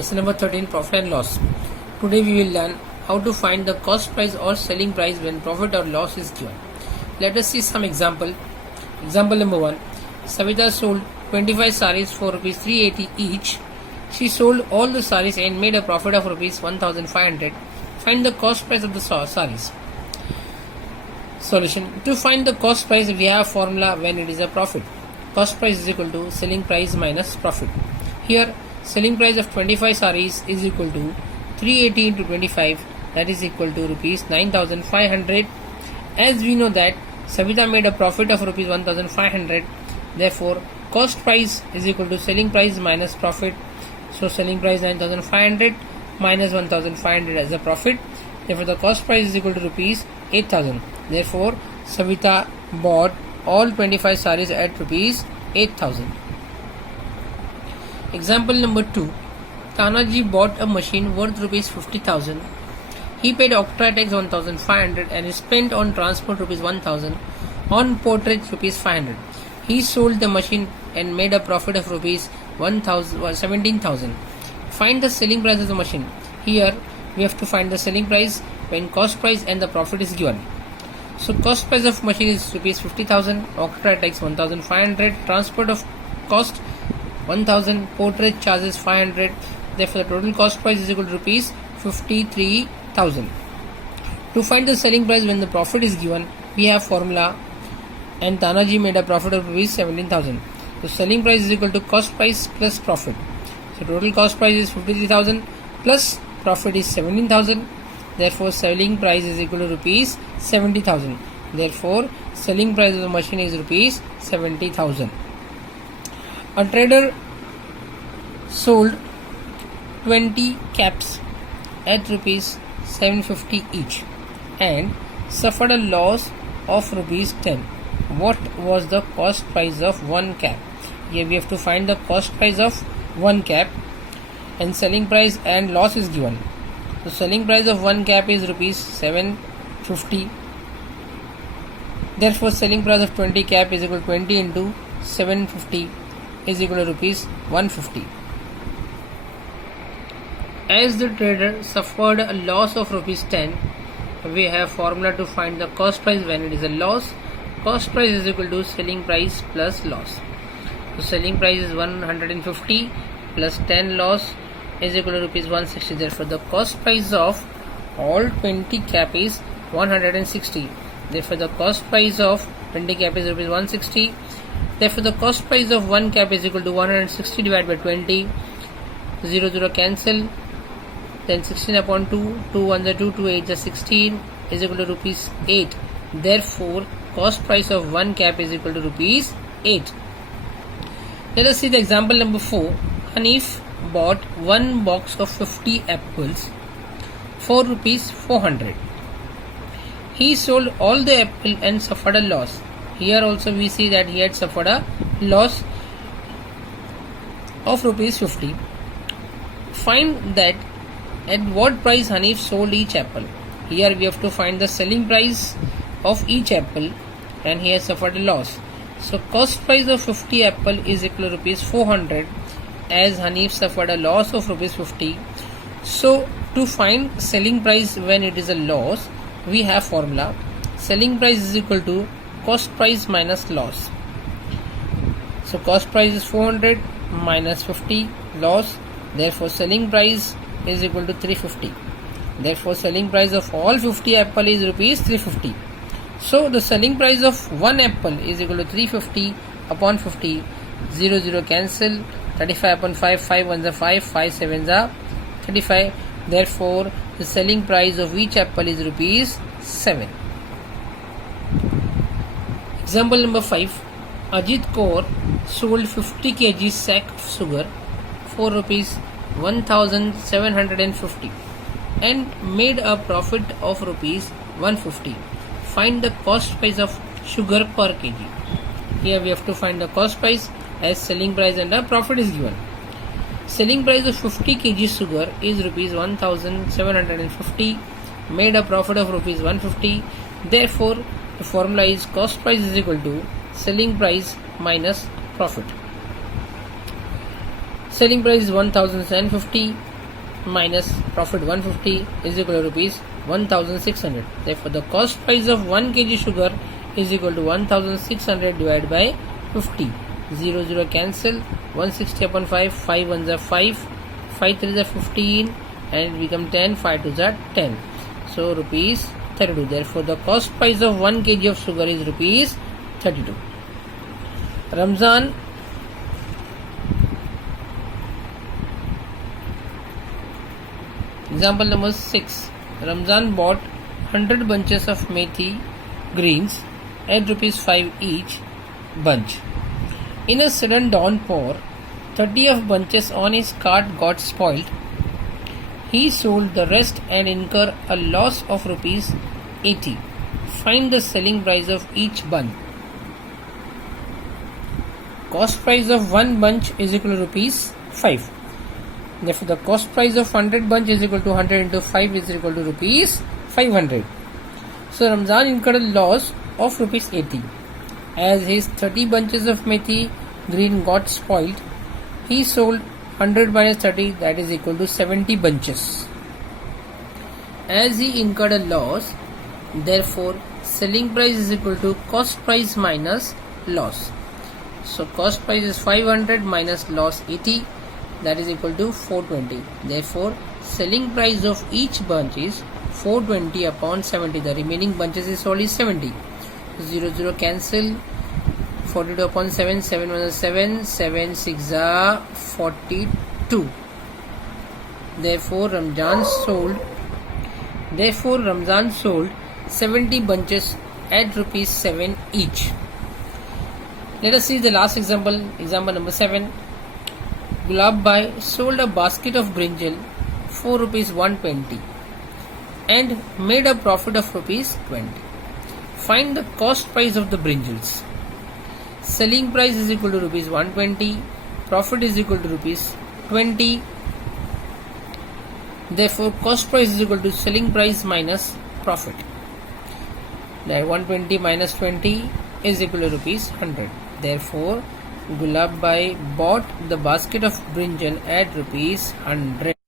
Lesson number 13, Profit and Loss. Today we will learn how to find the cost price or selling price when profit or loss is given. Let us see some example. Example number 1. Savita sold 25 sarees for rupees 380 each. She sold all the sarees and made a profit of rupees 1500. Find the cost price of the sarees. Solution. To find the cost price, we have formula when it is a profit. Cost price is equal to selling price minus profit. Here, selling price of 25 sarees is equal to 380 into 25, that is equal to rupees 9500. As we know that Savita made a profit of rupees 1500, therefore cost price is equal to selling price minus profit. So selling price 9500 minus 1500 as a profit. Therefore the cost price is equal to rupees 8000. Therefore Savita bought all 25 sarees at rupees 8000. Example number 2. Tanaji bought a machine worth rupees 50,000. He paid Octroi tax 1500 and he spent on transport rupees 1000, on porterage rupees 500. He sold the machine and made a profit of rupees 17,000. Find the selling price of the machine. Here we have to find the selling price when cost price and the profit is given. So cost price of machine is rupees 50,000, Octroi tax 1500, transport of cost 1000, porterage charges 500. Therefore the total cost price is equal to rupees 53,000. To find the selling price when the profit is given, we have formula, and Tanaji made a profit of rupees 17,000. So selling price is equal to cost price plus profit. So total cost price is 53,000 plus profit is 17,000. Therefore selling price is equal to rupees 70,000. Therefore selling price of the machine is rupees 70,000. A trader sold 20 caps at rupees 750 each and suffered a loss of rupees 10. What was the cost price of one cap? Here we have to find the cost price of one cap, and selling price and loss is given. The selling price of one cap is rupees 750. Therefore selling price of 20 cap is equal to 20 into 750 is equal to rupees 150. As the trader suffered a loss of rupees 10, we have formula to find the cost price when it is a loss. Cost price is equal to selling price plus loss. So selling price is 150 plus 10 loss is equal to rupees 160. Therefore the cost price of all 20 cap is 160. Therefore the cost price of 20 cap is rupees 160. Therefore the cost price of one cap is equal to 160 divided by 20. 0 cancel. Then 16 upon 2, 2 1 is 2, 2 8 is 16 is equal to rupees 8. Therefore cost price of one cap is equal to rupees 8. Let us see the example number 4. Hanif bought one box of 50 apples for rupees 400. He sold all the apple and suffered a loss. Here also we see that he had suffered a loss of rupees 50. Find that at what price Hanif sold each apple. Here we have to find the selling price of each apple, and he has suffered a loss. So cost price of 50 apple is equal to rupees 400, as Hanif suffered a loss of rupees 50. So to find selling price when it is a loss, we have formula. Selling price is equal to cost price minus loss. So cost price is 400 minus 50 loss. Therefore selling price is equal to 350. Therefore selling price of all 50 apple is rupees 350. So the selling price of one apple is equal to 350 upon 50. 0 cancel. 35 upon 5, 5 1s are 5, 5 7s are 35. Therefore the selling price of each apple is rupees 7. Example number 5. Ajit Kaur sold 50 kg sack of sugar for rupees 1750 and made a profit of rupees 150. Find the cost price of sugar per kg. Here we have to find the cost price, as selling price and a profit is given. Selling price of 50 kg sugar is rupees 1750, made a profit of rupees 150. Therefore the formula is cost price is equal to selling price minus profit. Selling price is 1750 minus profit 150 is equal to rupees 1600. Therefore, the cost price of 1 kg sugar is equal to 1600 divided by 50. 0 0 cancel. 160 upon 5. 5 ones are 5. 5 3s are 15 and it become 10. 5 2s are 10. So rupees 32. Therefore, the cost price of 1 kg of sugar is rupees 32. Ramzan. Example number 6. Ramzan bought 100 bunches of methi greens at rupees 5 each bunch. In a sudden downpour, 30 of bunches on his cart got spoilt. He sold the rest and incurred a loss of rupees 80. Find the selling price of each bunch. Cost price of 1 bunch is equal to rupees 5. Therefore, the cost price of 100 bunch is equal to 100 into 5 is equal to rupees 500. So, Ramzan incurred a loss of rupees 80. As his 30 bunches of methi green got spoiled, he sold 100 minus 30, that is equal to 70 bunches. As he incurred a loss, therefore selling price is equal to cost price minus loss. So cost price is 500 minus loss 80, that is equal to 420. Therefore selling price of each bunch is 420 upon 70. The remaining bunches is only 70. 0 0 cancel. 42 upon 7. 7 1 is 7. 7 6 are 42. Therefore Ramzan sold 70 bunches at rupees 7 each. Let us see the last example. Example number 7. Gulab Bhai sold a basket of brinjal for rupees 120 and made a profit of rupees 20. Find the cost price of the brinjals. Selling price is equal to rupees 120. Profit is equal to rupees 20. Therefore, cost price is equal to selling price minus profit. That 120 minus 20 is equal to rupees 100. Therefore, Gulab Bhai bought the basket of brinjal at rupees 100.